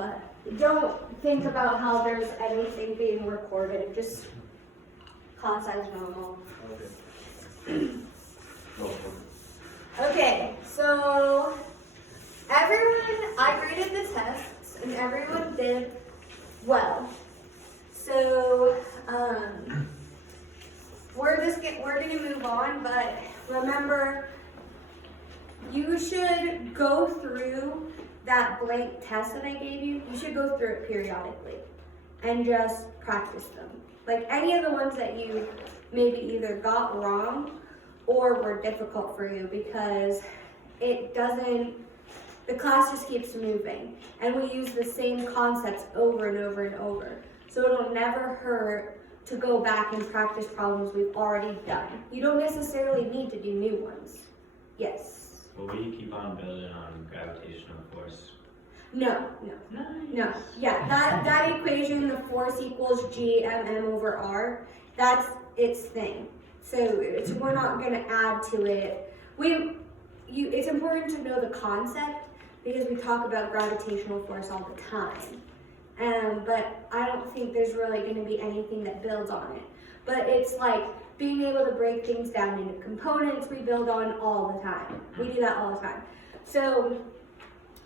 But don't think about how there's anything being recorded. Just class as normal. Okay. Okay, so I graded the tests and everyone did well. So we're gonna move on, but remember, you should go through that blank test that I gave you. You should go through it periodically and just practice them. Like any of the ones that you maybe either got wrong or were difficult for you, because the class just keeps moving and we use the same concepts over and over and over. So it'll never hurt to go back and practice problems we've already done. You don't necessarily need to do new ones. Yes? Will we keep on building on gravitational force? No. Nice. Yeah, that equation, the force equals G mm over R, that's its thing. So we're not going to add to it. It's important to know the concept because we talk about gravitational force all the time. But I don't think there's really going to be anything that builds on it. But it's like being able to break things down into components we build on all the time. We do that all the time. So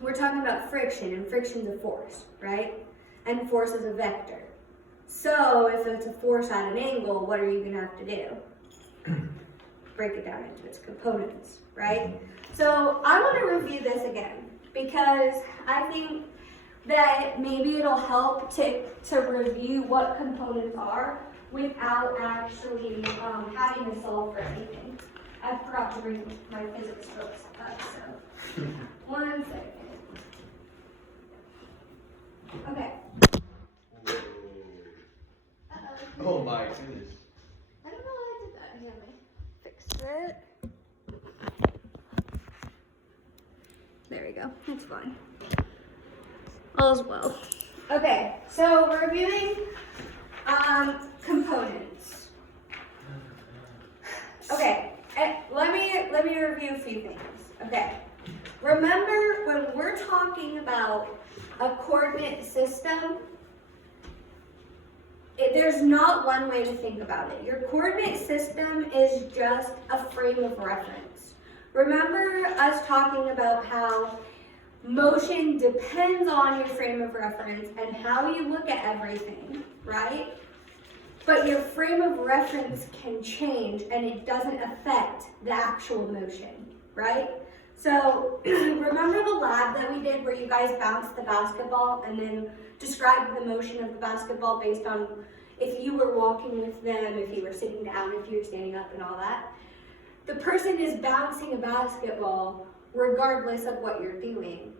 we're talking about friction, and friction's a force, right? And force is a vector. So if it's a force at an angle, what are you going to have to do? Break it down into its components, right? So I want to review this again because I think that maybe it'll help to review what components are without actually having to solve for anything. I forgot to bring my physics books up, so 1 second. Okay. Oh my goodness. I don't know why I did that. Here, let me fix it. There we go. That's fine. All's well. Okay, so we're reviewing components. Okay, let me review a few things. Okay, remember when we're talking about a coordinate system, there's not one way to think about it. Your coordinate system is just a frame of reference. Remember us talking about how motion depends on your frame of reference and how you look at everything, right? But your frame of reference can change and it doesn't affect the actual motion, right? So remember the lab that we did where you guys bounced the basketball and then described the motion of the basketball based on if you were walking with them, if you were sitting down, if you were standing up and all that? The person is bouncing a basketball regardless of what you're doing.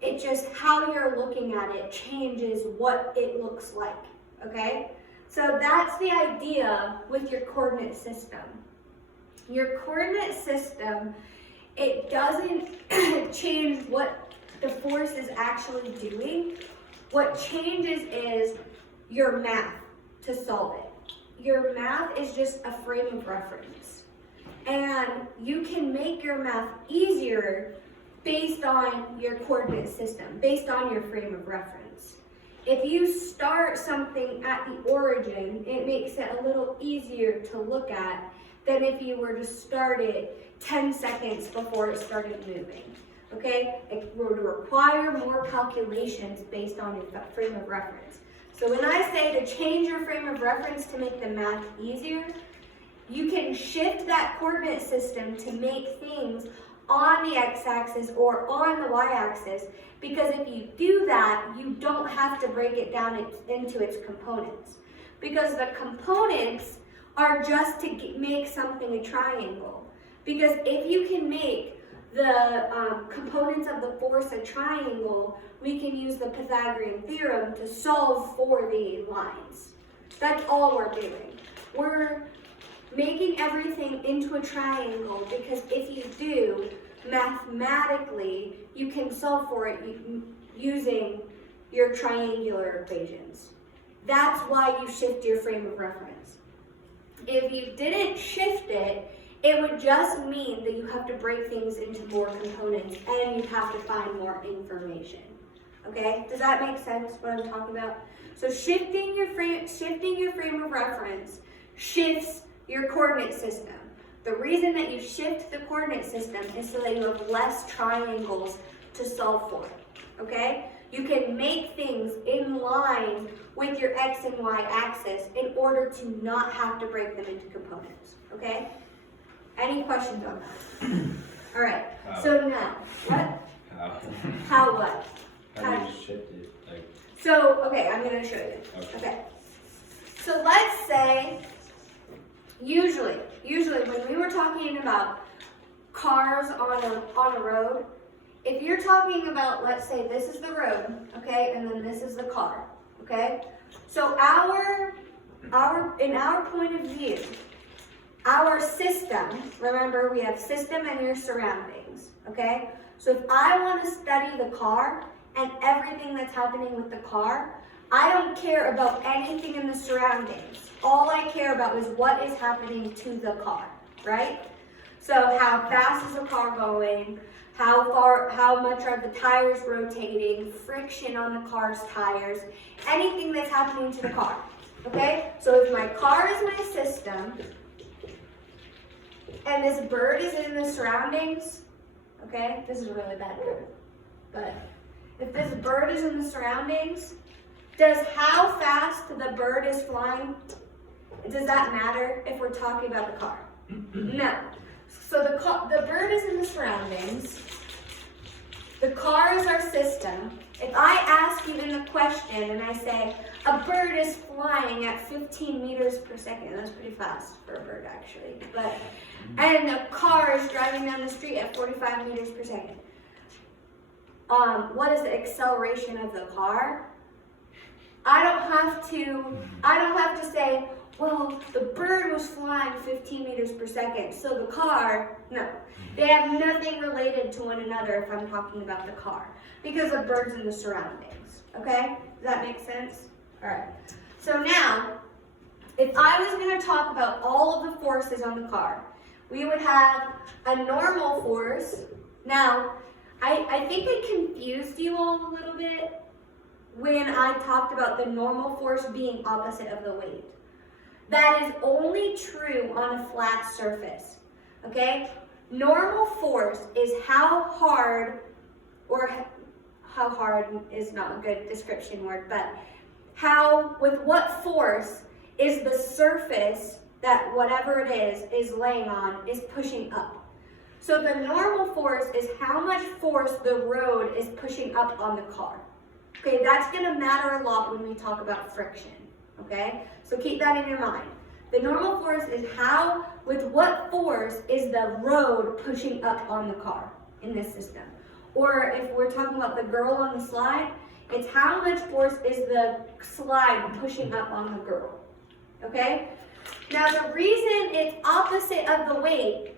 It just, how you're looking at it changes what it looks like, okay? So that's the idea with your coordinate system. Your coordinate system, it doesn't change what the force is actually doing. What changes is your math to solve it. Your math is just a frame of reference. And you can make your math easier based on your coordinate system, based on your frame of reference. If you start something at the origin, it makes it a little easier to look at than if you were to start it 10 seconds before it started moving, okay? It would require more calculations based on your frame of reference. So when I say to change your frame of reference to make the math easier, you can shift that coordinate system to make things on the x-axis or on the y-axis, because if you do that, you don't have to break it down into its components. Because the components are just to make something a triangle. Because if you can make the components of the force a triangle, we can use the Pythagorean theorem to solve for the lines. That's all we're doing. We're making everything into a triangle because if you do, mathematically, you can solve for it using your triangular equations. That's why you shift your frame of reference. If you didn't shift it, it would just mean that you have to break things into more components and you have to find more information. Okay, does that make sense what I'm talking about? So shifting your frame of reference shifts your coordinate system. The reason that you shift the coordinate system is so that you have less triangles to solve for. Okay? You can make things in line with your X and Y axis in order to not have to break them into components. Okay? Any questions on that? All right. So now, what? How? How what? How do you shift it? Like, So, okay, I'm going to show you. Okay. So let's say, usually when we were talking about cars on a road, if you're talking about, let's say this is the road, okay, and then this is the car, okay? So in our point of view, our system, remember we have system and your surroundings, okay? So if I want to study the car and everything that's happening with the car, I don't care about anything in the surroundings. All I care about is what is happening to the car, right? So how fast is the car going? How much are the tires rotating? Friction on the car's tires? Anything that's happening to the car, okay? So if my car is my system, and this bird is in the surroundings, okay? This is a really bad bird, but if this bird is in the surroundings, does how fast the bird is flying, does that matter if we're talking about the car? No. So the bird is in the surroundings, the car is our system. If I ask you in the question and I say, a bird is flying at 15 meters per second, that's pretty fast for a bird actually, but, and a car is driving down the street at 45 meters per second. What is the acceleration of the car? I don't have to say, well, the bird was flying 15 meters per second, so the car, no. They have nothing related to one another if I'm talking about the car, because the bird's in the surroundings, okay? Does that make sense? All right. So now, if I was going to talk about all of the forces on the car, we would have a normal force. Now, I think I confused you all a little bit when I talked about the normal force being opposite of the weight. That is only true on a flat surface, okay? Normal force is how hard is not a good description word, but with what force is the surface that whatever it is laying on is pushing up. So the normal force is how much force the road is pushing up on the car. Okay, that's going to matter a lot when we talk about friction, okay? So keep that in your mind. The normal force is with what force is the road pushing up on the car in this system. Or if we're talking about the girl on the slide, it's how much force is the slide pushing up on the girl, okay? Now the reason it's opposite of the weight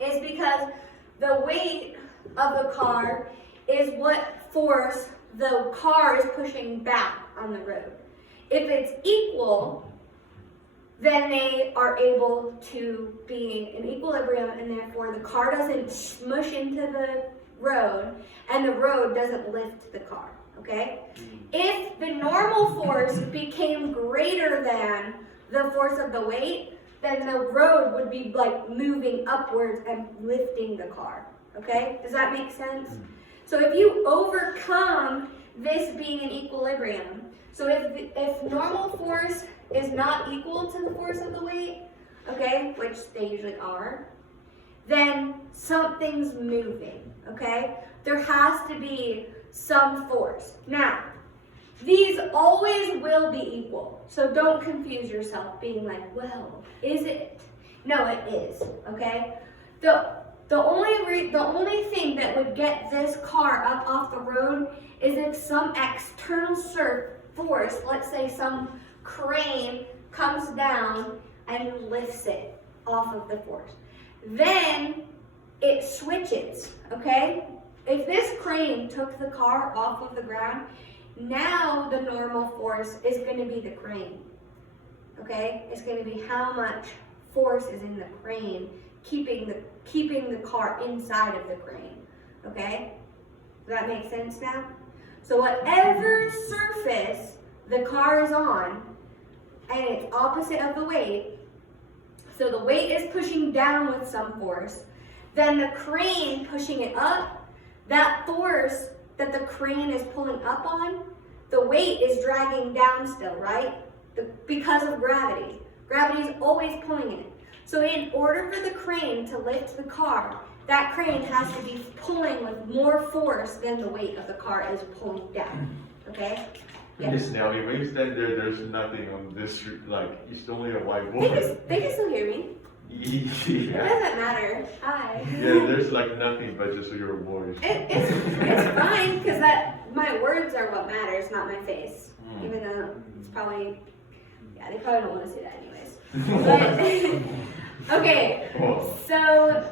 is because the weight of the car is what force the car is pushing back on the road. If it's equal, then they are able to be in equilibrium, and therefore the car doesn't smush into the road and the road doesn't lift the car, okay? If the normal force became greater than the force of the weight, then the road would be like moving upwards and lifting the car, okay? Does that make sense? So if you overcome this being in equilibrium, so if normal force is not equal to the force of the weight, okay, which they usually are, then something's moving, okay? There has to be some force. Now, these always will be equal, so don't confuse yourself being like, well, is it? No, it is, okay? The only thing that would get this car up off the road is if some external force, let's say some crane comes down and lifts it off of the force. Then it switches, okay? If this crane took the car off of the ground, now the normal force is going to be the crane, okay? It's going to be how much force is in the crane keeping the car inside of the crane, okay? Does that make sense now? So whatever surface the car is on, and it's opposite of the weight, so the weight is pushing down with some force, then the crane pushing it up, that force that the crane is pulling up on, the weight is dragging down still, right? Because of gravity. Gravity is always pulling it. So in order for the crane to lift the car, that crane has to be pulling with more force than the weight of the car is pulling down, okay? Yeah. Miss Nelly, when you stand there, there's nothing on this, like, it's only a They whiteboard. can still hear me. It Yeah. doesn't matter. Hi. Yeah, there's like nothing but just your voice. It's fine, because my words are what matters, not my face. Even though it's probably, yeah, they probably don't want to see that anyways. But, okay, Oh. so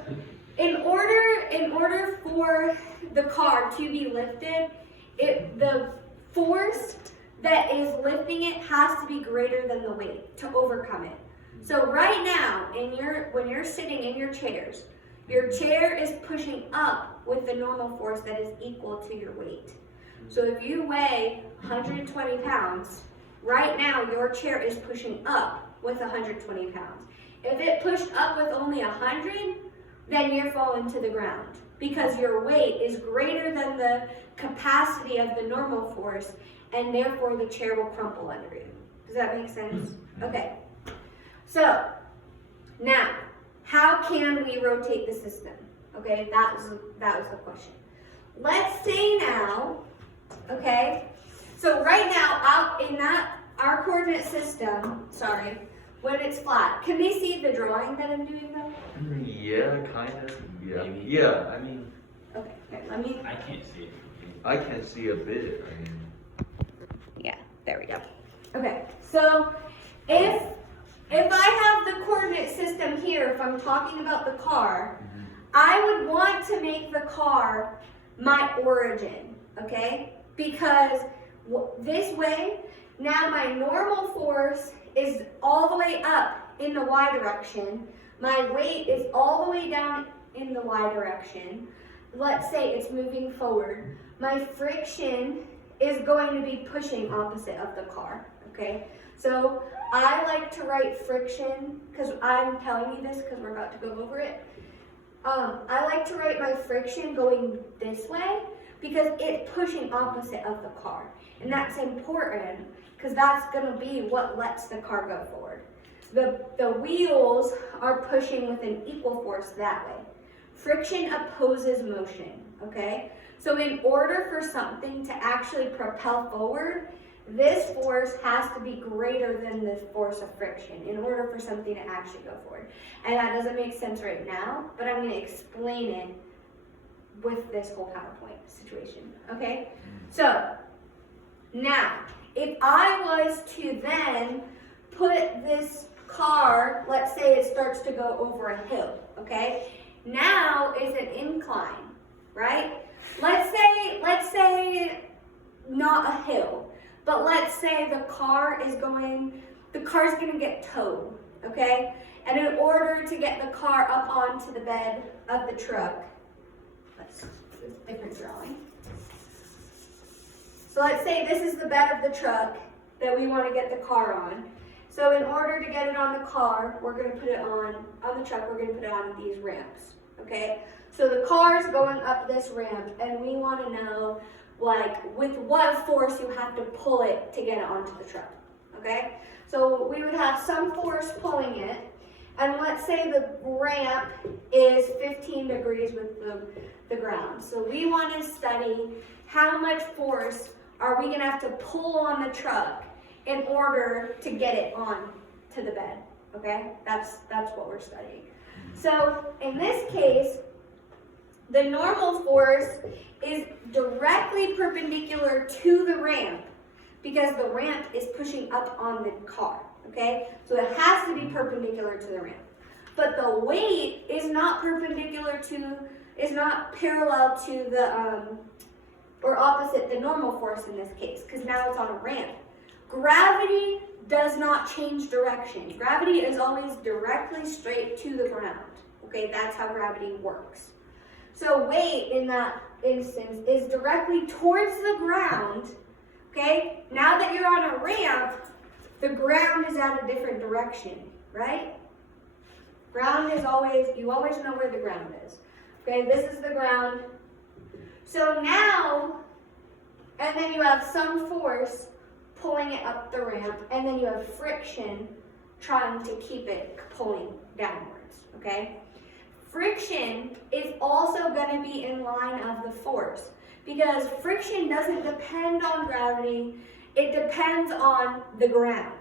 in order for the car to be lifted, the force that is lifting it has to be greater than the weight to overcome it. So right now, when you're sitting in your chairs, your chair is pushing up with the normal force that is equal to your weight. So if you weigh 120 pounds, right now your chair is pushing up with 120 pounds. If it pushed up with only 100, then you're falling to the ground because your weight is greater than the capacity of the normal force, and therefore the chair will crumple under you. Does that make sense? Okay. So, now, how can we rotate the system? Okay, that was the question. Let's say now, okay, so right now, out in our coordinate system, when it's flat, can they see the drawing that I'm doing though? Yeah, kind of. Yeah. Maybe. Yeah, I mean, Okay, let me, I can't see it. I can see a bit. I mean, yeah, there we go. Okay, so if I have the coordinate system here, if I'm talking about the car, I would want to make the car my origin, okay? Because this way, now my normal force is all the way up in the y direction. My weight is all the way down in the y direction. Let's say it's moving forward. My friction is going to be pushing opposite of the car, okay? So I like to write friction, because I'm telling you this because we're about to go over it. I like to write my friction going this way because it's pushing opposite of the car. And that's important because that's going to be what lets the car go forward. The wheels are pushing with an equal force that way. Friction opposes motion, okay? So in order for something to actually propel forward, this force has to be greater than the force of friction in order for something to actually go forward. And that doesn't make sense right now, but I'm going to explain it with this whole PowerPoint situation, okay? So, now, if I was to then put this car, let's say it starts to go over a hill, okay? Now it's an incline, right? Let's say not a hill, but let's say the car's gonna get towed, okay? And in order to get the car up onto the bed of the truck, let's do a different drawing. So let's say this is the bed of the truck that we want to get the car on. So in order to get it on the car, we're going to put it on the truck, we're going to put it on these ramps, okay? So the car's going up this ramp, and we want to know, like, with what force you have to pull it to get it onto the truck, okay? So we would have some force pulling it, and let's say the ramp is 15 degrees with the ground. So we want to study how much force are we going to have to pull on the truck in order to get it on to the bed, okay? That's what we're studying. So in this case, the normal force is directly perpendicular to the ramp because the ramp is pushing up on the car, okay? So it has to be perpendicular to the ramp. But the weight is not parallel to the, or opposite the normal force in this case, because now it's on a ramp. Gravity does not change direction. Gravity is always directly straight to the ground, okay? That's how gravity works. So weight in that instance is directly towards the ground ground, okay? Now that you're on a ramp, the ground is at a different direction, right? Ground is always, you always know where the ground is. Okay, this is the ground. So now, and then you have some force pulling it up the ramp, and then you have friction trying to keep it pulling downwards, okay? Friction is also going to be in line of the force because friction doesn't depend on gravity, it depends on the ground,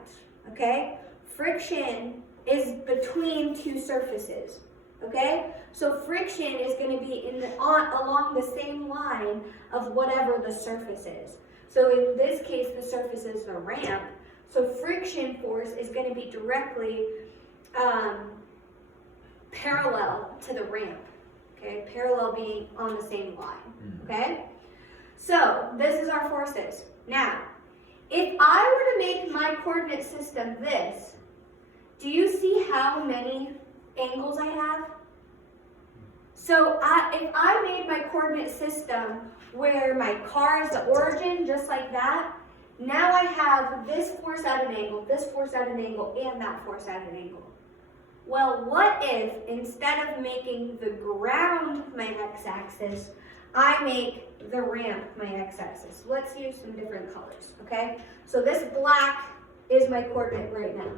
okay? Friction is between two surfaces, okay? So friction is going to be along the same line of whatever the surface is. So in this case, the surface is the ramp. So friction force is going to be directly parallel to the ramp, okay? Parallel being on the same line, okay? So this is our forces. Now, if I were to make my coordinate system this, do you see how many angles I have? So if I made my coordinate system where my car is the origin, just like that, now I have this force at an angle, this force at an angle, and that force at an angle. Well, what if instead of making the ground my x-axis, I make the ramp my x-axis? Let's use some different colors, okay? So this black is my coordinate right now.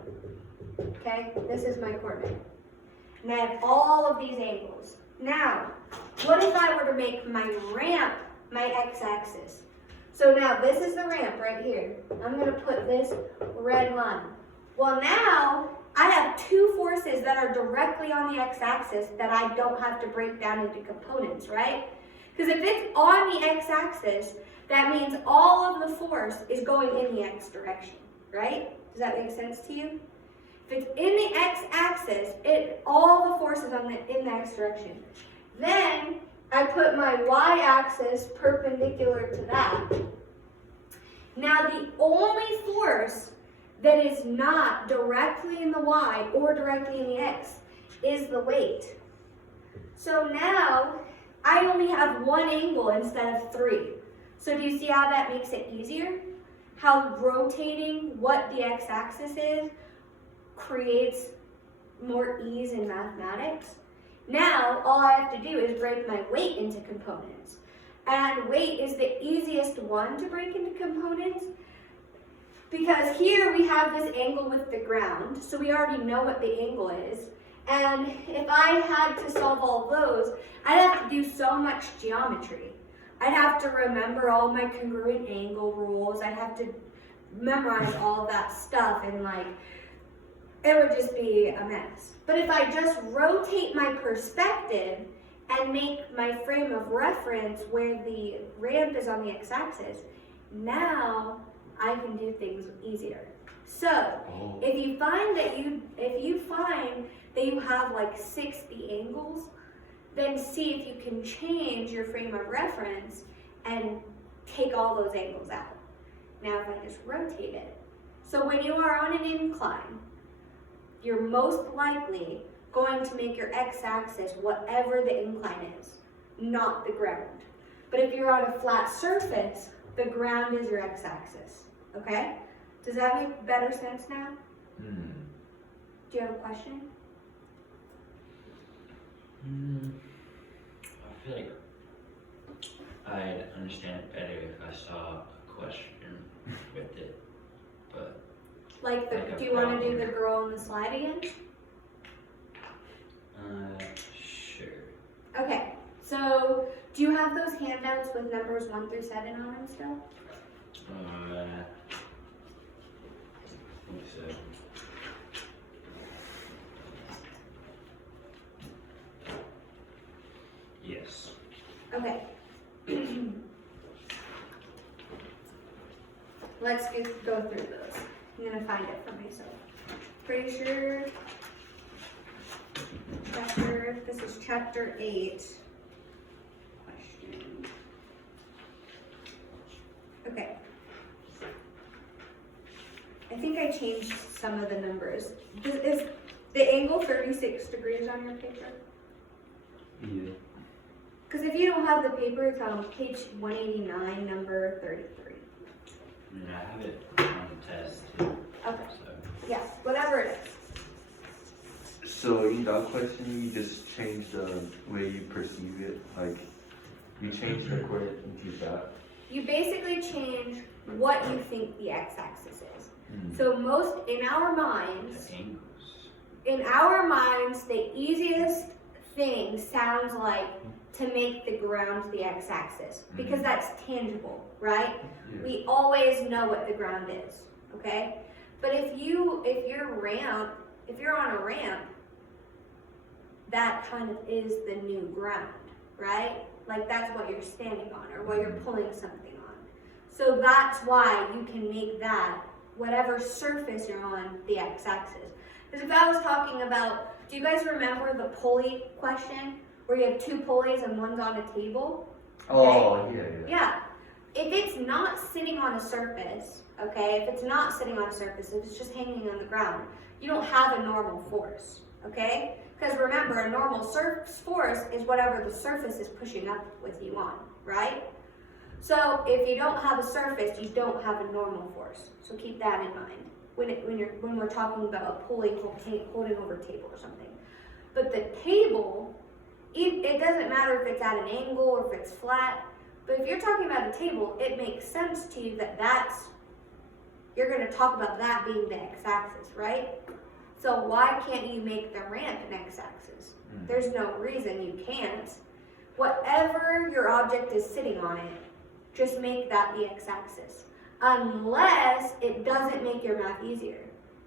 Okay, this is my coordinate. And I have all of these angles. Now, what if I were to make my ramp my x-axis? So now this is the ramp right here. I'm going to put this red line. Well, now I have two forces that are directly on the x-axis that I don't have to break down into components, right? Because if it's on the x-axis, that means all of the force is going in the x direction, right? Does that make sense to you? If it's in the x-axis, all the force is in the x direction. Then I put my y-axis perpendicular to that. Now the only force that is not directly in the y or directly in the x is the weight. So now I only have one angle instead of three. So do you see how that makes it easier? How rotating what the x-axis is creates more ease in mathematics. Now, all I have to do is break my weight into components. And weight is the easiest one to break into components because here we have this angle with the ground, so we already know what the angle is. And if I had to solve all those, I'd have to do so much geometry. I'd have to remember all my congruent angle rules. I'd have to memorize all that stuff and it would just be a mess. But if I just rotate my perspective and make my frame of reference where the ramp is on the x-axis, now I can do things easier. So if you find that you have like 60 angles, then see if you can change your frame of reference and take all those angles out. Now if I just rotate it. So when you are on an incline, you're most likely going to make your x-axis whatever the incline is, not the ground. But if you're on a flat surface, the ground is your x-axis, okay? Does that make better sense now? Do you have a question? I feel like I'd understand it better if I saw a question with it, but Do you want to do the girl on the slide again? sure. Okay, so do you have those handouts with numbers 1 through 7 on them still? I think so. Yes. Okay. Let's go through those. I'm gonna find it for myself. Pretty sure this is chapter 8. Question. Okay. I think I changed some of the numbers. Is the angle 36 degrees on your paper? Yeah. Because if you don't have the paper, it's on page 189, number 33. I have it on the test too, Okay, so. yes, whatever it is. So in that question, you just change the way you perceive it, like you change the coordinate into that. You basically change what you think the x-axis is. Mm. So in our minds, The angles. the easiest thing sounds like to make the ground the x-axis because that's tangible, right? Yeah. We always know what the ground is, okay? But if you're on a ramp, that kind of is the new ground, right? Like that's what you're standing on or what you're pulling something on. So that's why you can make that, whatever surface you're on, the x-axis. Because if I was talking about, do you guys remember the pulley question? Where you have two pulleys and one's on a table? Oh, yeah. Yeah. If it's not sitting on a surface, okay, if it's just hanging on the ground, you don't have a normal force, okay? Because remember, a normal force is whatever the surface is pushing up with you on, right? So if you don't have a surface, you don't have a normal force. So keep that in mind when we're talking about a pulley holding over a table or something. But the table, it doesn't matter if it's at an angle or if it's flat. But if you're talking about a table, it makes sense to you that you're going to talk about that being the x-axis, right? So why can't you make the ramp an x-axis? There's no reason you can't. Whatever your object is sitting on it, just make that the x-axis. Unless it doesn't make your math easier.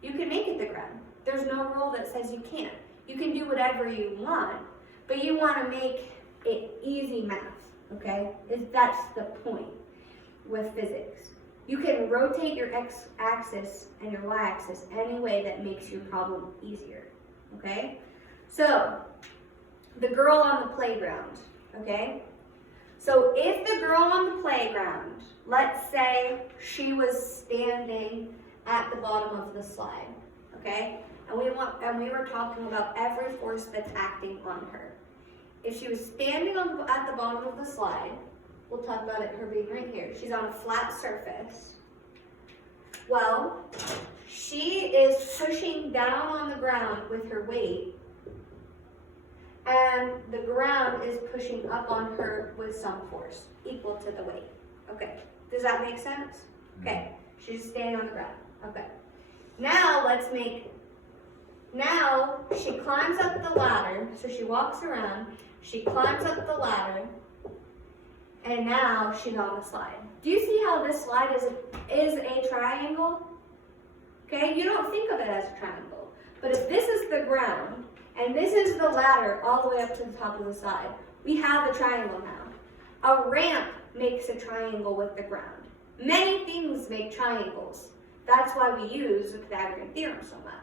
You can make it the ground. There's no rule that says you can't. You can do whatever you want, but you want to make it easy math, okay? That's the point with physics. You can rotate your x-axis and your y-axis any way that makes your problem easier, okay? So, the girl on the playground, okay? So if the girl on the playground, let's say she was standing at the bottom of the slide, okay? And we were talking about every force that's acting on her. If she was standing at the bottom of the slide, we'll talk about her being right here. She's on a flat surface. Well, she is pushing down on the ground with her weight, and the ground is pushing up on her with some force equal to the weight. Okay, does that make sense? Okay, she's standing on the ground. Okay, now she climbs up the ladder, so she walks around, she climbs up the ladder, and now she's on the slide. Do you see how this slide is a triangle? Okay, you don't think of it as a triangle, but if this is the ground, and this is the ladder all the way up to the top of the slide, we have a triangle now. A ramp makes a triangle with the ground. Many things make triangles. That's why we use the Pythagorean theorem so much.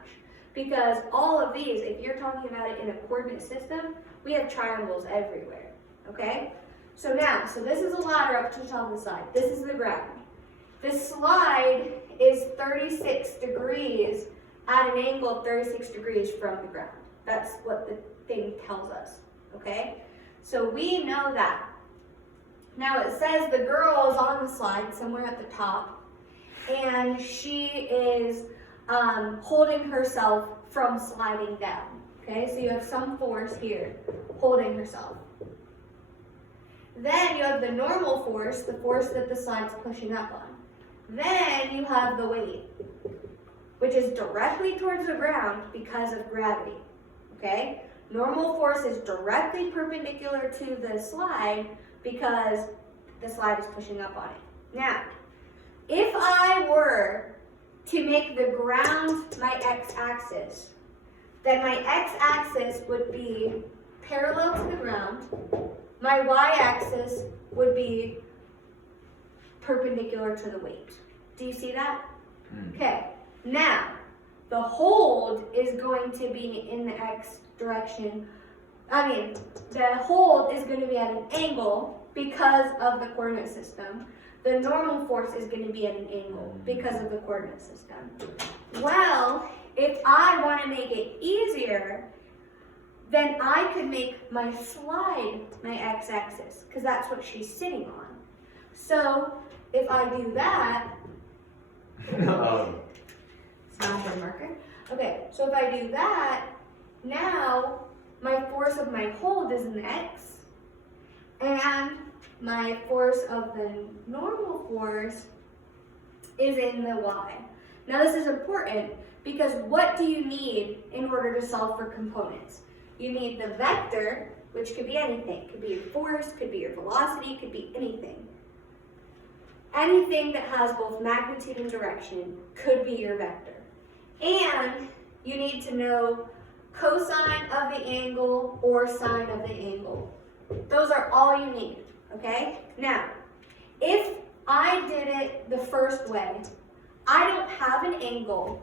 Because all of these, if you're talking about it in a coordinate system, we have triangles everywhere, okay? So this is a ladder up to the top of the slide. This is the ground. The slide is 36 degrees at an angle of 36 degrees from the ground. That's what the thing tells us, okay? So we know that. Now it says the girl is on the slide somewhere at the top, and she is holding herself from sliding down, okay? So you have some force here holding herself. Then you have the normal force, the force that the slide's pushing up on. Then you have the weight, which is directly towards the ground because of gravity, okay? Normal force is directly perpendicular to the slide because the slide is pushing up on it. Now, if I were to make the ground my x-axis, then my x-axis would be parallel to the ground. My y-axis would be perpendicular to the weight. Do you see that? Okay. Now, the hold is going to be in the x direction. The hold is going to be at an angle because of the coordinate system. The normal force is going to be at an angle because of the coordinate system. Well, if I want to make it easier, then I could make my slide my x-axis because that's what she's sitting on. So if I do that, It's not a marker. Okay, so if I do that, now my force of my hold is an X, and my force of the normal force is in the Y. Now this is important because what do you need in order to solve for components? You need the vector, which could be anything. Could be your force, could be your velocity, could be anything. Anything that has both magnitude and direction could be your vector. And you need to know cosine of the angle or sine of the angle. Those are all you need, okay? Now, if I did it the first way, I don't have an angle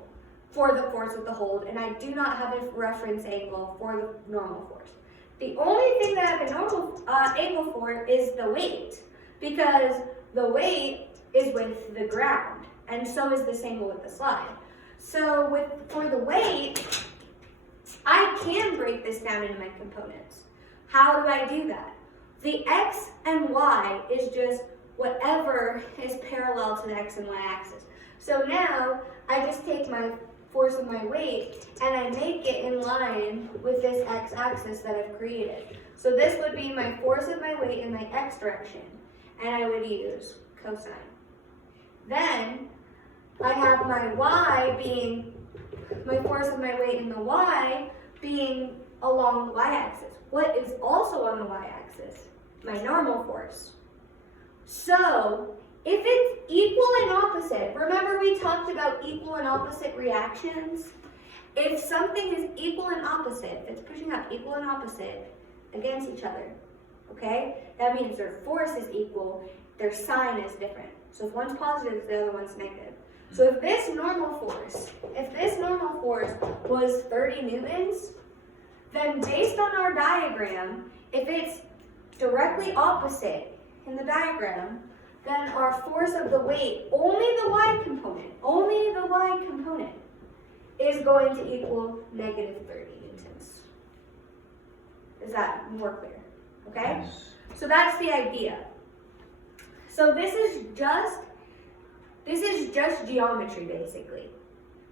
for the force of the hold, and I do not have a reference angle for the normal force. The only thing that I have a normal angle for is the weight, because the weight is with the ground, and so is this angle with the slide. So for the weight, I can break this down into my components. How do I do that? The x and y is just whatever is parallel to the x and y axis. So now I just take my force of my weight and I make it in line with this x-axis that I've created. So this would be my force of my weight in my x direction, and I would use cosine. Then I have my y being, my force of my weight in the y being along the y-axis. What is also on the y-axis? My normal force. So if it's equal and opposite, remember we talked about equal and opposite reactions? If something is equal and opposite, if it's pushing up equal and opposite against each other, okay? That means their force is equal, their sign is different. So if one's positive, the other one's negative. So if this normal force was 30 newtons, then based on our diagram, if it's directly opposite in the diagram, then our force of the weight, only the y component, is going to equal negative 30 newtons. Is that more clear? Okay? So that's the idea. So this is just geometry basically,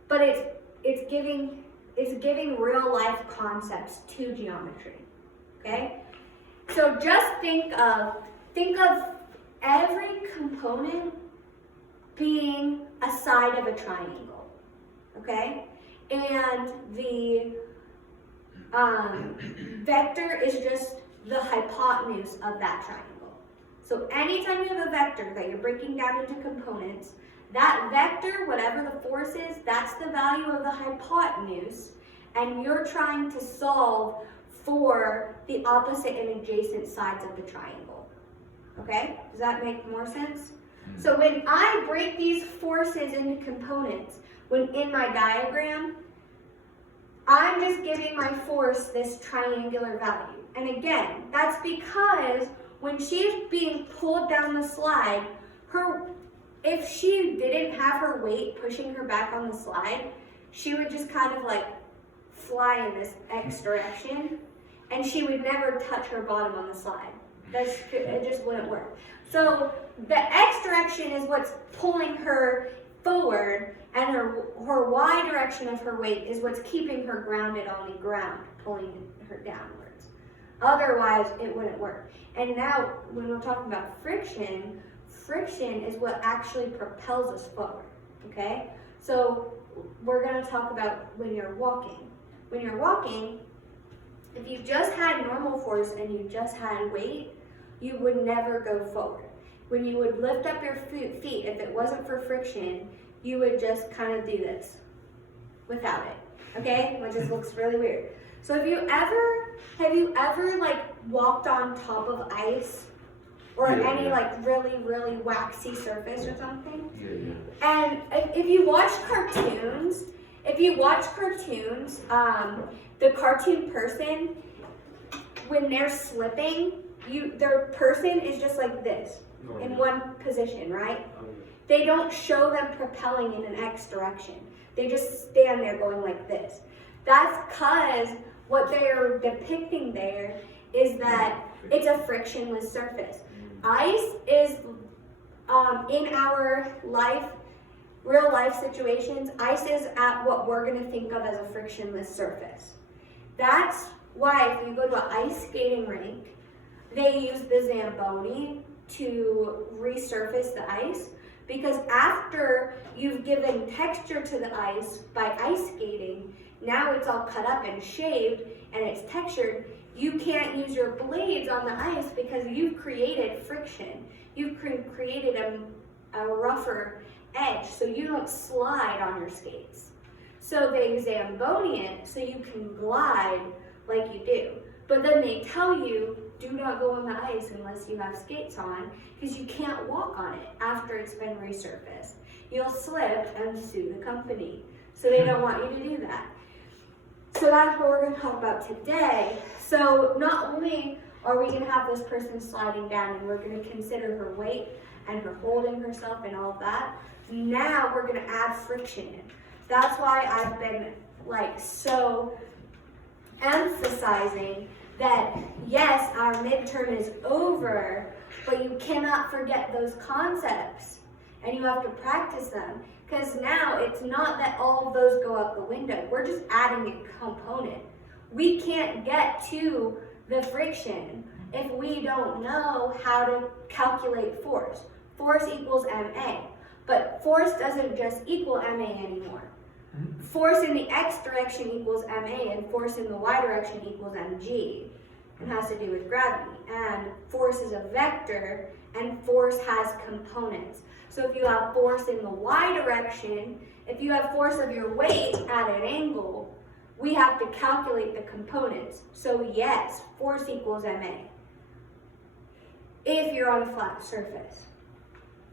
but it's giving real life concepts to geometry. Okay? So just think of every component being a side of a triangle, okay? And the vector is just the hypotenuse of that triangle. So anytime you have a vector that you're breaking down into components, that vector, whatever the force is, that's the value of the hypotenuse, and you're trying to solve for the opposite and adjacent sides of the triangle. Okay? Does that make more sense? So when I break these forces into components, when in my diagram, I'm just giving my force this triangular value. And again, that's because when she's being pulled down the slide, if she didn't have her weight pushing her back on the slide, she would just kind of like fly in this X direction, and she would never touch her bottom on the slide. It just wouldn't work. So the X direction is what's pulling her forward, and her Y direction of her weight is what's keeping her grounded on the ground, pulling her downwards. Otherwise, it wouldn't work. And now, when we're talking about friction is what actually propels us forward, okay? So we're going to talk about when you're walking. When you're walking, if you just had normal force and you just had weight, you would never go forward. When you would lift up your feet, if it wasn't for friction, you would just kind of do this without it, okay? Which just looks really weird. So have you ever like walked on top of ice or any like really, really waxy surface or something? Yeah. And if you watch cartoons, the cartoon person, when they're slipping, their person is just like this, in one position, right? They don't show them propelling in an X direction. They just stand there going like this. That's because what they're depicting there is that it's a frictionless surface. Ice is, in our life, real life situations, ice is at what we're gonna think of as a frictionless surface. That's why if you go to an ice skating rink, they use the Zamboni to resurface the ice, because after you've given texture to the ice by ice skating, now it's all cut up and shaved and it's textured. You can't use your blades on the ice because you've created friction. You've created a rougher edge so you don't slide on your skates. So they Zamboni it so you can glide like you do. But then they tell you, do not go on the ice unless you have skates on, because you can't walk on it after it's been resurfaced. You'll slip and sue the company. So they don't want you to do that. So that's what we're going to talk about today. So not only are we going to have this person sliding down and we're going to consider her weight and her holding herself and all of that, now we're going to add friction in. That's why I've been like so emphasizing that yes, our midterm is over, but you cannot forget those concepts and you have to practice them, because now it's not that all of those go out the window. We're just adding a component. We can't get to the friction if we don't know how to calculate force. Force equals MA, but force doesn't just equal MA anymore. Force in the x direction equals MA, and force in the y direction equals mg. It has to do with gravity. And force is a vector, and force has components. So if you have force in the y direction, if you have force of your weight at an angle, we have to calculate the components. So yes, force equals MA. If you're on a flat surface.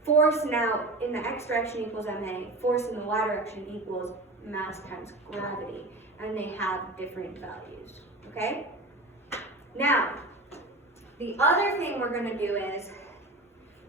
Force now in the x direction equals MA, force in the y direction equals mass times gravity, and they have different values, okay? Now, the other thing we're gonna do is,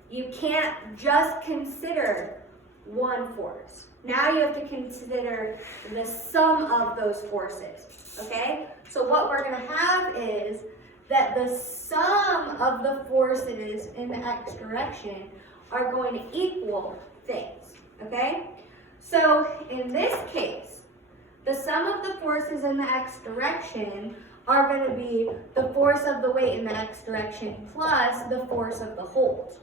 you can't just consider one force. Now you have to consider the sum of those forces, okay? So what we're gonna have is that the sum of the forces in the x direction are going to equal things, okay? So in this case, the sum of the forces in the x direction are going to be the force of the weight in the x direction plus the force of the hold.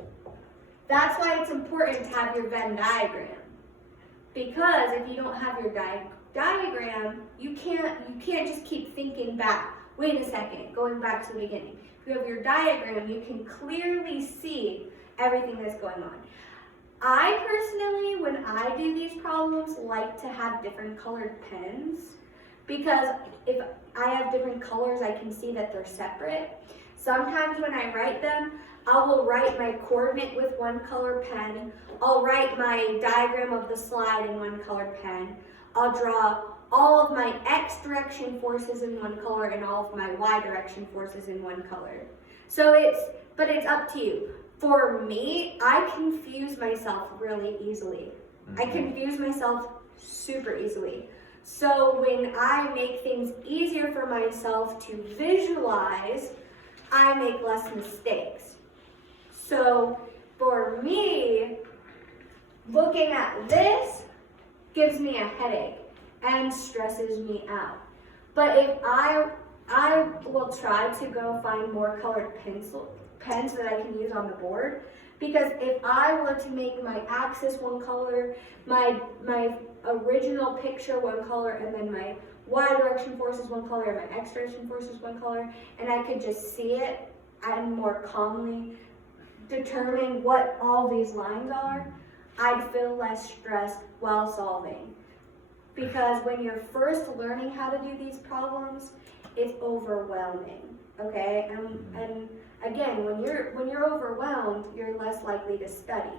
That's why it's important to have your Venn diagram. Because if you don't have your diagram, you can't just keep thinking back. Wait a second, going back to the beginning. If you have your diagram, you can clearly see everything that's going on. I personally, when I do these problems, like to have different colored pens, because if I have different colors, I can see that they're separate. Sometimes when I write them, I will write my coordinate with one color pen. I'll write my diagram of the slide in one colored pen. I'll draw all of my x direction forces in one color and all of my y direction forces in one color. So but it's up to you. For me, I confuse myself really easily. I confuse myself super easily. So when I make things easier for myself to visualize, I make less mistakes. So for me, looking at this gives me a headache and stresses me out. But if I will try to go find more colored pens that I can use on the board, because if I were to make my axis one color, my original picture one color, and then my y direction force is one color, and my x direction force is one color, and I could just see it and more calmly determine what all these lines are, I'd feel less stressed while solving. Because when you're first learning how to do these problems, it's overwhelming, okay? And again, when you're overwhelmed, you're less likely to study.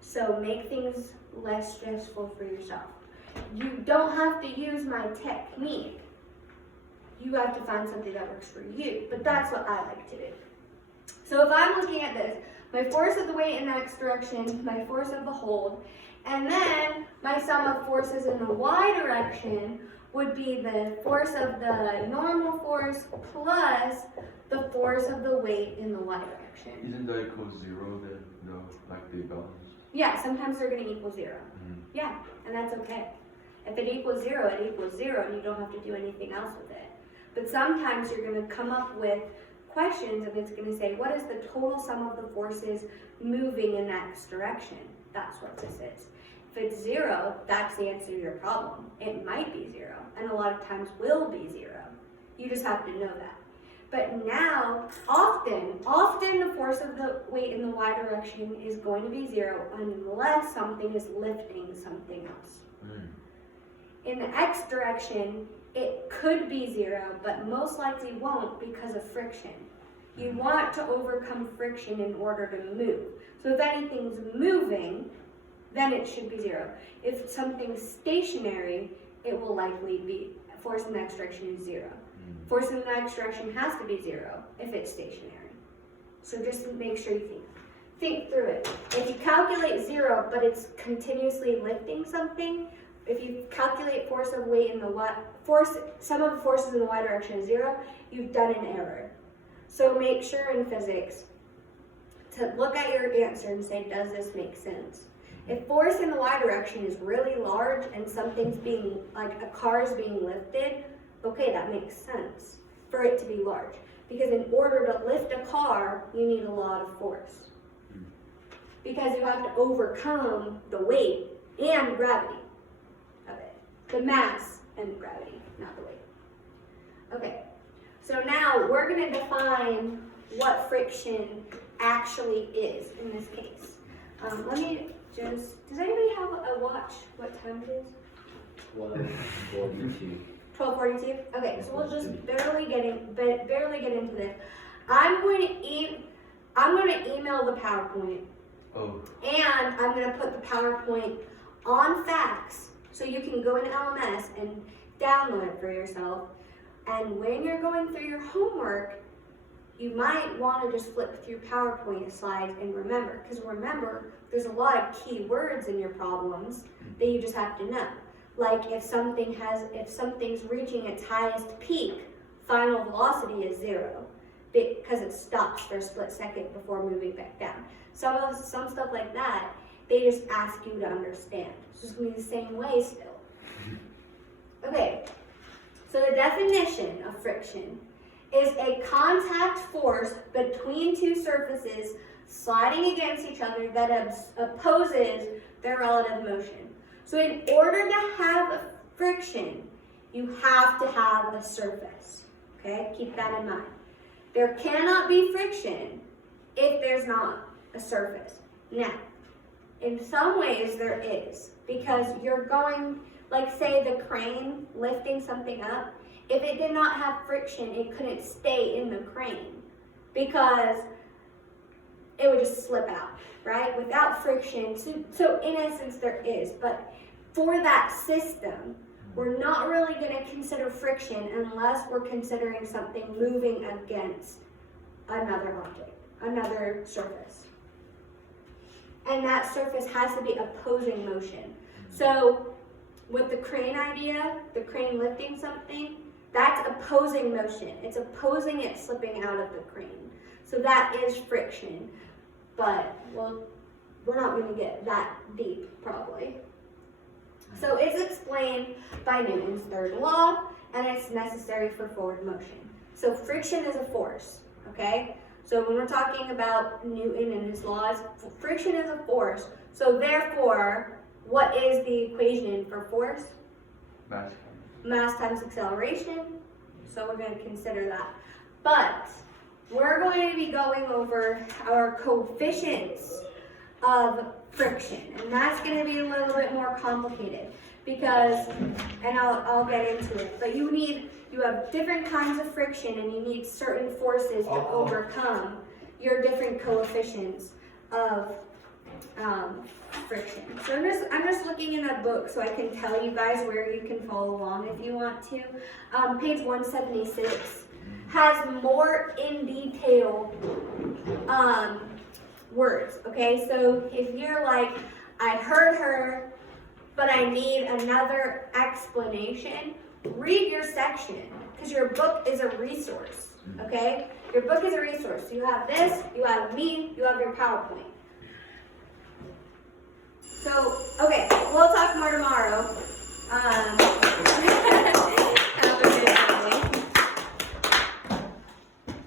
So make things less stressful for yourself. You don't have to use my technique. You have to find something that works for you, but that's what I like to do. So if I'm looking at this, my force of the weight in the x direction, my force of the hold, and then my sum of forces in the y direction would be the force of the normal force plus the force of the weight in the y direction. Isn't that equals 0 then? No, like they balance? Yeah, sometimes they're gonna equal 0. Mm. Yeah, and that's okay. If it equals 0, it equals 0, and you don't have to do anything else with it. But sometimes you're gonna come up with questions, and it's gonna say, what is the total sum of the forces moving in that direction? That's what this is. If it's 0, that's the answer to your problem. It might be 0, and a lot of times will be 0. You just have to know that. But now, often the force of the weight in the y direction is going to be 0 unless something is lifting something else. Mm. In the x direction, it could be 0, but most likely won't because of friction. You want to overcome friction in order to move. So if anything's moving, then it should be 0. If something's stationary, it will likely be, force in the x direction is 0. Force in the x direction has to be 0 if it's stationary. So just make sure you think through it. If you calculate 0, but it's continuously lifting something, if you calculate force of weight in the sum of the forces in the y direction is 0, you've done an error. So make sure in physics to look at your answer and say, does this make sense? If force in the y direction is really large and something's being, like a car is being lifted, okay, that makes sense for it to be large. Because in order to lift a car, you need a lot of force. Because you have to overcome the weight and gravity of it. The mass and gravity, not the weight. Okay, so now we're going to define what friction actually is in this case. Let me just, does anybody have a watch what time it is? 12:42. 12:42? Okay, so we'll just barely get into this. I'm going to email the PowerPoint. Oh. And I'm going to put the PowerPoint on fax so you can go in LMS and download it for yourself. And when you're going through your homework, you might want to just flip through PowerPoint slides and remember. Because remember, there's a lot of key words in your problems that you just have to know. Like if something's reaching its highest peak, final velocity is 0 because it stops for a split second before moving back down. Some stuff like that, they just ask you to understand. It's just going to be the same way still. Okay, so the definition of friction is a contact force between two surfaces sliding against each other that opposes their relative motion. So in order to have friction, you have to have a surface. Okay, keep that in mind. There cannot be friction if there's not a surface. Now, in some ways there is, because you're going, like say the crane lifting something up, if it did not have friction, it couldn't stay in the crane because it would just slip out, right? Without friction, so in essence there is, but for that system, we're not really going to consider friction unless we're considering something moving against another object, another surface. And that surface has to be opposing motion. So with the crane idea, the crane lifting something, that's opposing motion. It's opposing it slipping out of the crane. So that is friction. But, well, we're not going to get that deep, probably. So it's explained by Newton's third law, and it's necessary for forward motion. So friction is a force, okay? So when we're talking about Newton and his laws, friction is a force. So therefore, what is the equation for force? Mass times acceleration. So we're going to consider that. But we're going to be going over our coefficients of friction, and that's going to be a little bit more complicated because, and I'll get into it, but you have different kinds of friction and you need certain forces to overcome your different coefficients of friction. So I'm just looking in that book so I can tell you guys where you can follow along if you want to. Page 176 has more in detail words, okay? So if you're like, I heard her, but I need another explanation, read your section, because your book is a resource, okay? Your book is a resource. You have this, you have me, you have your PowerPoint. So, okay, we'll talk more tomorrow.